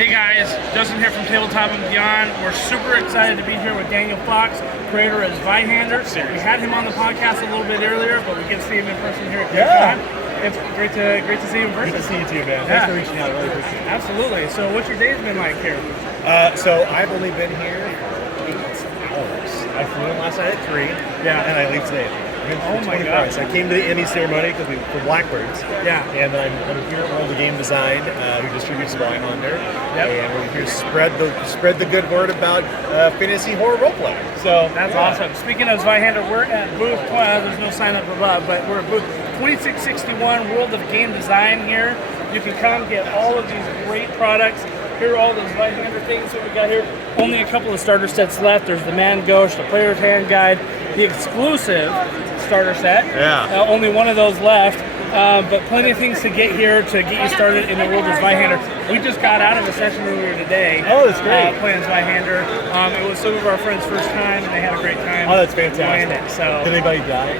Hey guys, Justin here from Tabletop and Beyond. We're super excited to be here with Daniel Fox, creator of Zweihander. We had him on the podcast a little bit earlier, but we get to see him in person here at GenCon. It's great to see you in person. Good to see you too, man. Thanks for reaching out. Really appreciate it. Absolutely. So what's your day's been like here? So I've only been here for 8 hours. I flew in last night at 3, and I leave today. Oh my God! So I came to the Ennie ceremony for Blackbirds. And then I'm here at World of Game Design, who distributes Zweihander. And we're here to spread the good word about fantasy horror roleplay. So that's awesome. Speaking of Zweihander, we're at booth. There's no sign up above, but we're at booth 2661, World of Game Design here. You can come get all of these great products. Here are all those Zweihander things that we got here. Only a couple of starter sets left. There's the Man Ghost, the Player's Hand Guide, the exclusive starter set. Only one of those left. But plenty of things to get here to get you started in the world of Zweihander. We just got out of a session earlier today. Oh, that's great. Playing Zweihander. It was some of our friends' first time, and they had a great time. Oh, that's fantastic. It, so. Did anybody die?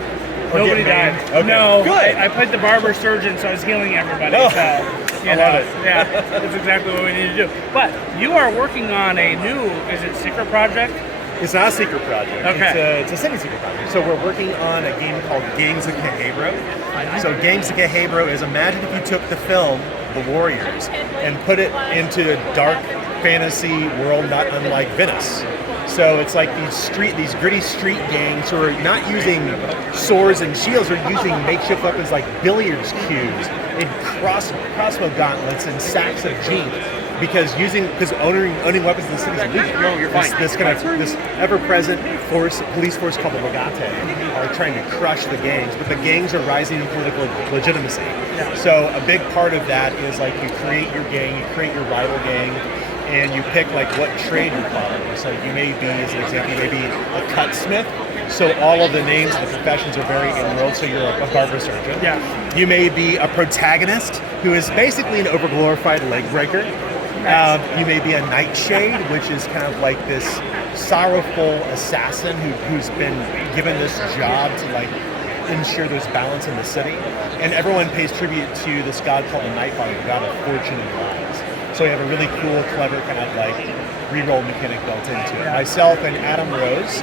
Nobody died. Okay. No, good. I played the barber surgeon, so I was healing everybody. Oh. So, I love it. Yeah, that's exactly what we need to do. But you are working on a new, is it secret project? It's not a secret project. Okay. It's a semi-secret project. So we're working on a game called Gangs of Cahabro. So Gangs of Cahabro is, imagine if you took the film The Warriors and put it into a dark fantasy world not unlike Venice. So it's like these gritty street gangs who are not using swords and shields, they're using makeshift weapons like billiards cubes and crossbow gauntlets and sacks of jeep. Because owning weapons in the city is illegal. This ever-present police force called the Legate are trying to crush the gangs, but the gangs are rising in political legitimacy. So a big part of that is like you create your gang, you create your rival gang, and you pick like what trade you follow. So you may be, as an example, you may be a cutsmith. So all of the names of the professions are very enrolled, so you're a barber surgeon. You may be a protagonist, who is basically an overglorified leg breaker. You may be a nightshade, which is kind of like this sorrowful assassin who's been given this job to like ensure there's balance in the city. And everyone pays tribute to this god called the Nightfather, the god of fortune and lies. So we have a really cool, clever kind of like reroll mechanic built into it. Myself and Adam Rose,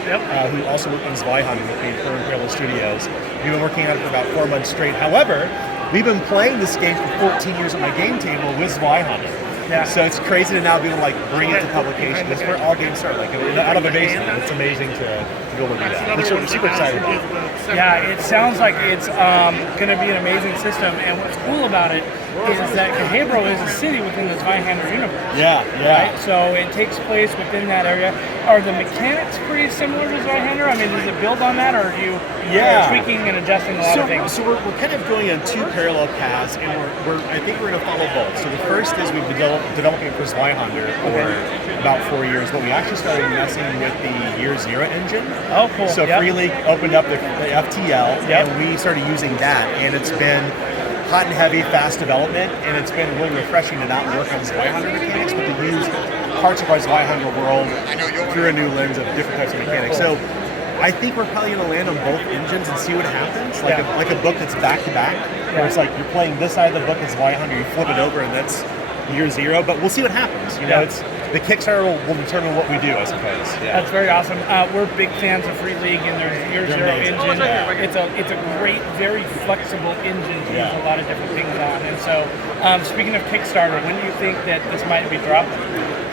who also worked on Zweihander with me for Imperial Studios, we've been working on it for about 4 months straight. However, we've been playing this game for 14 years at my game table with Zweihander. So it's crazy to now be able to like bring it to publication. That's where all games start, like out of a basement. It's amazing to be able to do that. We're super excited about it. Yeah, it sounds like it's going to be an amazing system. And what's cool about it is that Cahabro is a city within the Zweihander universe. Right? So it takes place within that area. Are the mechanics pretty similar to Zweihander? I mean, does it build on that, or are you tweaking and adjusting a lot of things? So we're kind of going on 2 parallel paths, and I think we're going to follow both. So the first is we've been developing for Zweihander for about 4 years, but we actually started messing with the Year Zero engine. Oh, cool. So Free League opened up the FTL, and we started using that, and it's been hot and heavy, fast development, and it's been really refreshing to not work on Zweihander mechanics, but to use parts of our Zweihander world through a new lens of different types of mechanics. So I think we're probably going to land on both engines and see what happens. Like a book that's back to back, where it's like you're playing this side of the book as Zweihander, you flip it over, and that's Year Zero. But we'll see what happens. You know, it's the Kickstarter will determine what we do, I suppose. That's very awesome. We're big fans of Free League and their Year Zero engine. It's a great, very flexible engine to use a lot of different things on. And so, speaking of Kickstarter, when do you think that this might be dropped?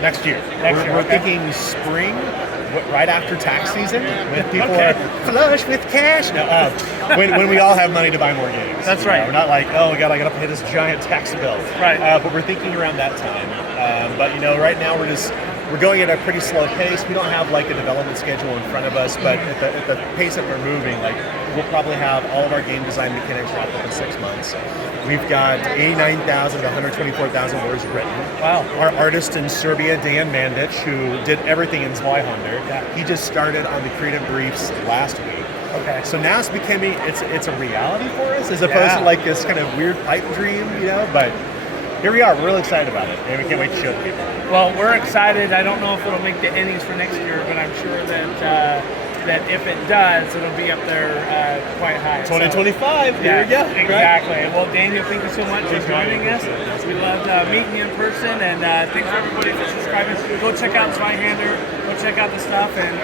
Next year. We're thinking spring, right after tax season, when people are flush with cash. No, when we all have money to buy more games. That's right. We're not like, oh God, I got to pay this giant tax bill. Right. But we're thinking around that time. But right now we're going at a pretty slow pace. We don't have like a development schedule in front of us, but at the pace that we're moving, like we'll probably have all of our game design mechanics wrapped up in 6 months. We've got 89,000 to 124,000 words written. Wow. Our artist in Serbia, Dan Mandic, who did everything in Zweihander, he just started on the creative briefs last week. Okay. So now it's a reality for us, as opposed to like this kind of weird pipe dream, but here we are. We're really excited about it, and we can't wait to show people. Well, we're excited. I don't know if it'll make the Ennies for next year, but I'm sure that that if it does, it'll be up there quite high. 2025. Here we go. Exactly. Right? Well, Daniel, thank you so much for joining us. We loved meeting you in person, and thanks for everybody for subscribing. Go check out Zweihander. Go check out the stuff, and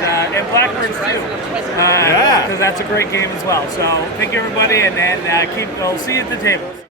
Blackbirds too, because that's a great game as well. So thank you everybody, and we'll see you at the tables.